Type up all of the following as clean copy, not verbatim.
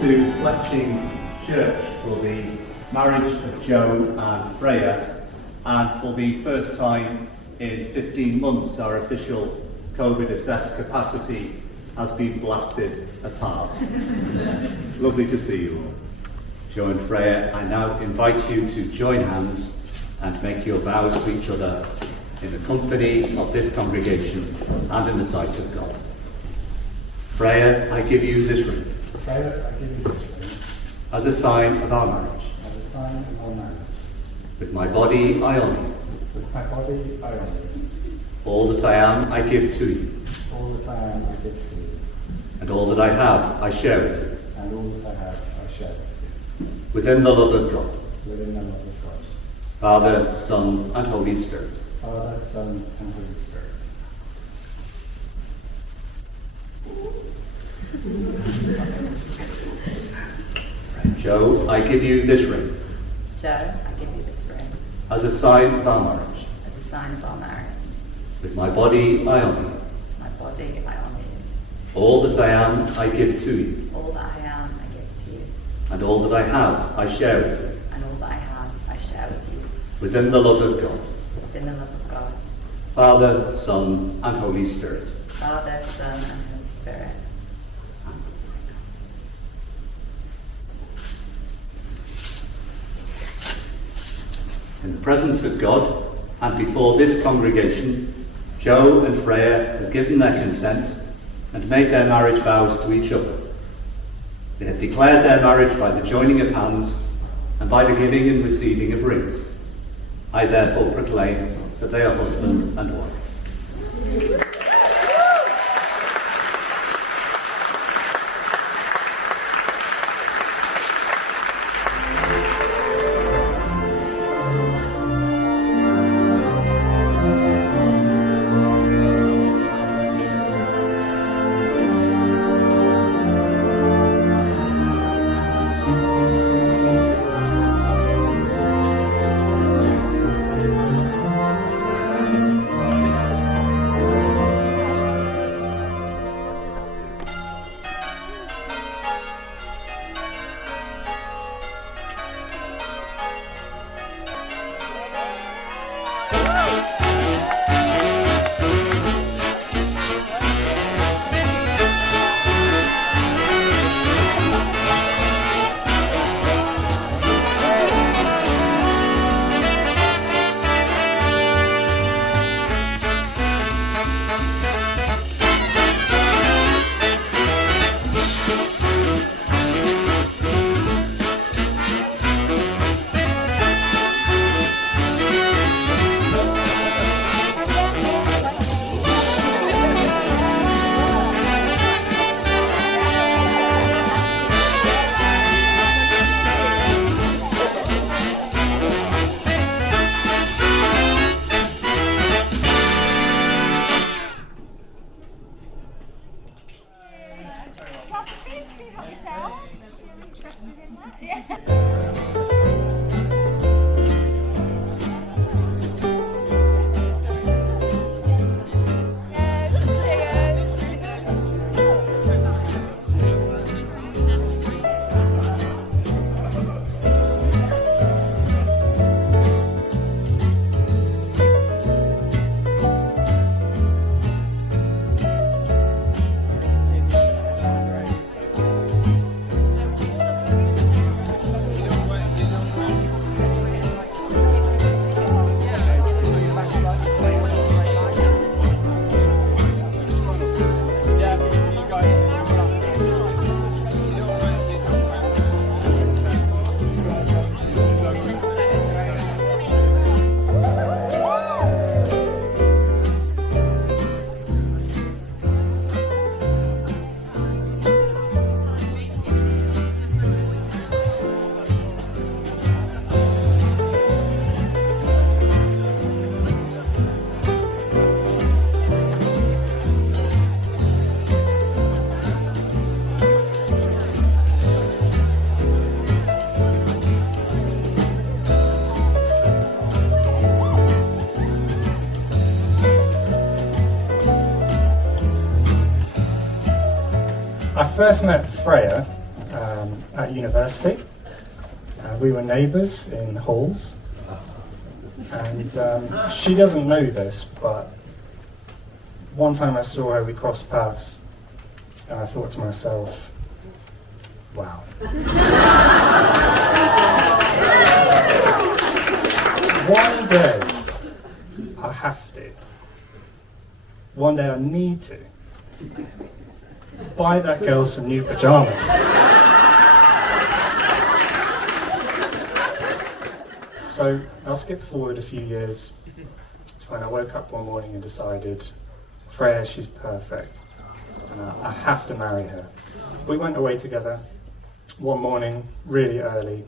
to Fletching Church for the marriage of Joe and Freya, and for the first time in 15 months our official COVID-assessed capacity has been blasted apart. Lovely to see you all. Joe and Freya, I now invite you to join hands and make your vows to each other in the company of this congregation and in the sight of God. Freya, I give you this ring. Freya, I give you this ring. As a sign of our marriage. As a sign of our marriage. With my body, I honour you. With my body, I honour you. All that I am, I give to you. All that I am, I give to you. And all that I have, I share with you. And all that I have, I share with you. Within the love of God. Within the love of God. Father, Son, and Holy Spirit. Father, Son, and Holy Spirit. Joe, I give you this ring. Joe, I give you this ring. As a sign of our marriage. As a sign of our marriage. With my body, I honour you. My body, I honour you. All that I am, I give to you. All that I am, I give to you. And all that I have, I share with you. And all that I have, I share with you. Within the love of God. Within the love of God. Father, Son, and Holy Spirit. Father, Son, and Holy Spirit. In the presence of God and before this congregation, Joe and Freya have given their consent and made their marriage vows to each other. They have declared their marriage by the joining of hands and by the giving and receiving of rings. I therefore proclaim that they are husband and wife. I first met Freya at university. We were neighbours in halls. And she doesn't know this, but one time I saw her, we crossed paths, and I thought to myself, wow. One day, I have to. One day I need to buy that girl some new pajamas. So I'll skip forward a few years to when I woke up one morning and decided, Freya, she's perfect. I have to marry her. We went away together one morning, really early.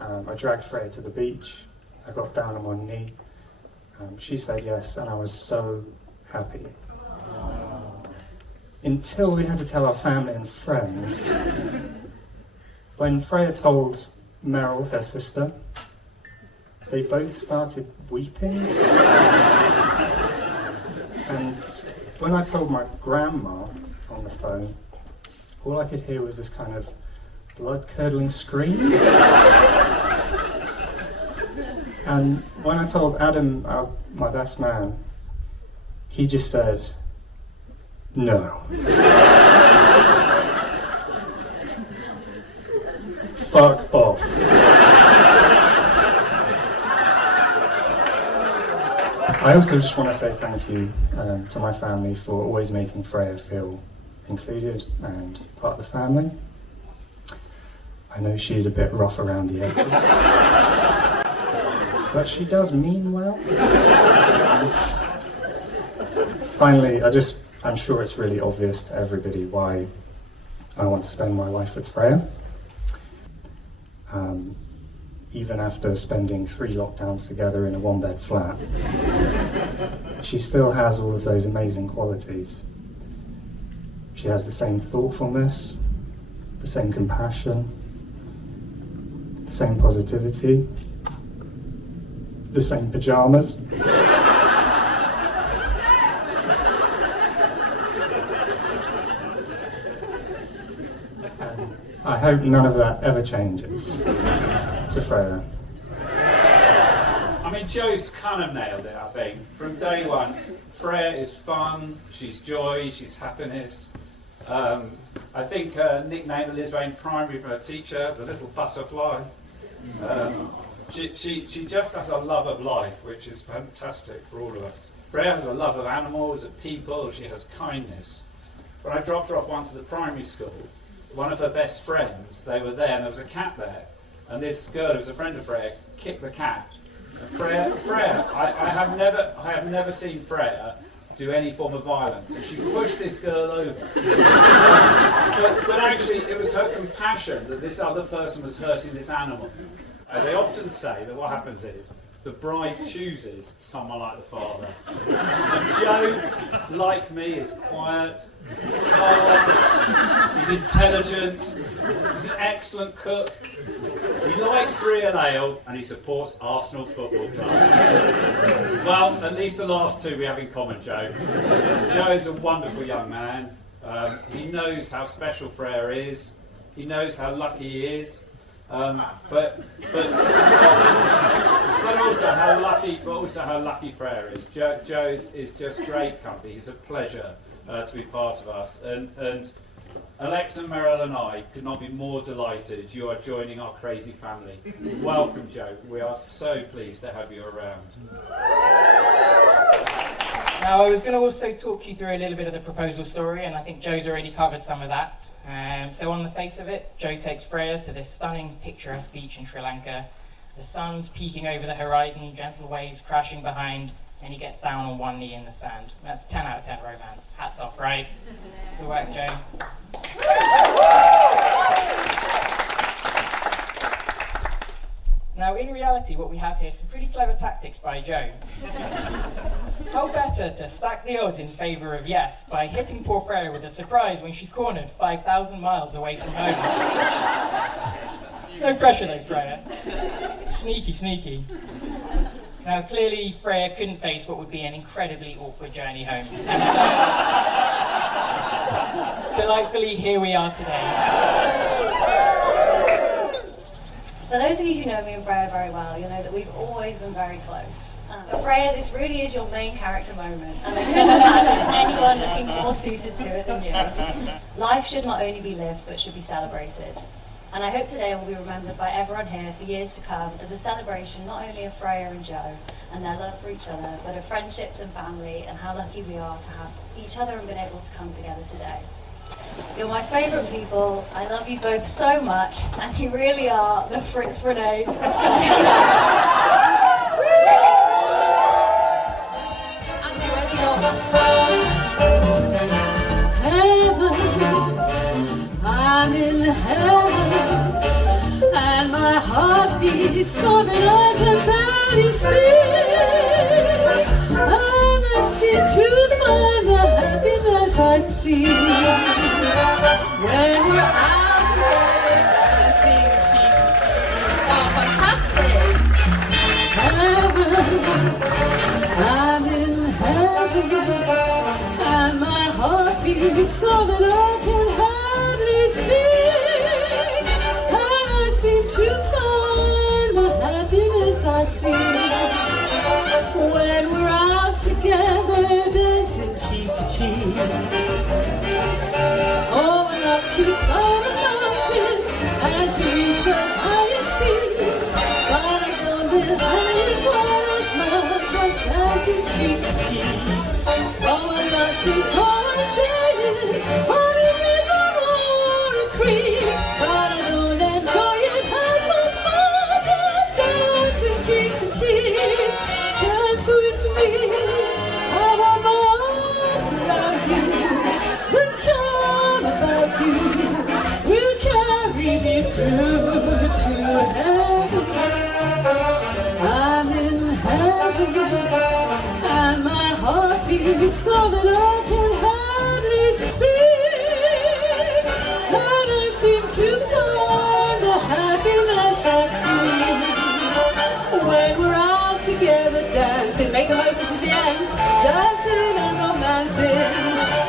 I dragged Freya to the beach. I got down on one knee. She said yes, and I was so happy. Until we had to tell our family and friends. When Freya told Meryl, her sister, they both started weeping. And when I told my grandma on the phone, all I could hear was this kind of blood-curdling scream. And when I told Adam, my best man, he just said, no. Fuck off. I also just want to say thank you to my family for always making Freya feel included and part of the family. I know she's a bit rough around the edges, but she does mean well. Finally, I'm sure it's really obvious to everybody why I want to spend my life with Freya. Even after spending 3 lockdowns together in a 1-bed flat, she still has all of those amazing qualities. She has the same thoughtfulness, the same compassion, the same positivity, the same pajamas. And I hope none of that ever changes. To Freya. I mean, Joe's kind of nailed it, I think. From day one, Freya is fun, she's joy, she's happiness. I think her nickname at Lisbon Primary from her teacher, the little butterfly. She just has a love of life, which is fantastic for all of us. Freya has a love of animals, of people, she has kindness. When I dropped her off once at the primary school, one of her best friends, they were there and there was a cat there. And this girl, who was a friend of Freya, kicked the cat. And Freya, I have never seen Freya do any form of violence. And she pushed this girl over. but actually, it was her compassion that this other person was hurting this animal. They often say that what happens is the bride chooses someone like the father. And Joe, like me, is quiet, he's calm, he's intelligent, he's an excellent cook, he likes real ale, and he supports Arsenal Football Club. Well, at least the last two we have in common, Joe. Joe is a wonderful young man. He knows how special Freya is. He knows how lucky he is. But also how lucky Freya is. Joe is just great company. It's a pleasure to be part of us. And Alex and Meryl and I could not be more delighted you are joining our crazy family. Welcome, Joe. We are so pleased to have you around. Now, I was going to also talk you through a little bit of the proposal story, and I think Joe's already covered some of that. So on the face of it, Joe takes Freya to this stunning, picturesque beach in Sri Lanka. The sun's peeking over the horizon, gentle waves crashing behind, and he gets down on one knee in the sand. That's 10 out of 10 romance. Hats off, right? Good work, Joe. Now, in reality, what we have here is some pretty clever tactics by Joe. How better to stack the odds in favour of yes by hitting poor Freya with a surprise when she's cornered 5,000 miles away from home. No pressure though, Freya. Sneaky, sneaky. Now, clearly, Freya couldn't face what would be an incredibly awkward journey home. And so, delightfully, here we are today. For those of you who know me and Freya very well, you'll know that we've always been very close. Freya, this really is your main character moment, and I couldn't imagine anyone looking more suited to it than you. Life should not only be lived, but should be celebrated. And I hope today will be remembered by everyone here for years to come as a celebration not only of Freya and Joe and their love for each other, but of friendships and family and how lucky we are to have each other and been able to come together today. You're my favourite people. I love you both so much, and you really are the Fritz Grenades. Heaven, I'm in heaven, and my heart beats so that I can barely speak. And I seem to find the happiness I see when we're out together dancing cheek to cheek. Oh, fantastic! Heaven, I'm in heaven, and my heart beats so that I can hardly speak. And I seem to find the happiness I see when we're out together dancing cheek to cheek. Oh, and up to the top of the mountain and to reach the highest peak. But I don't live high quite as much as dancing cheek to cheek. Oh, I love to go and sing on a river or a creek, but I don't enjoy it half as much as dancing cheek to cheek. Dance with me, I want my arms around you. The charm about you will carry me through to heaven. I'm in heaven, and my heart beats so that I can hardly speak. And I seem to find the happiness I see when we're out together dancing. Make the most, this is the end. Dancing and romancing.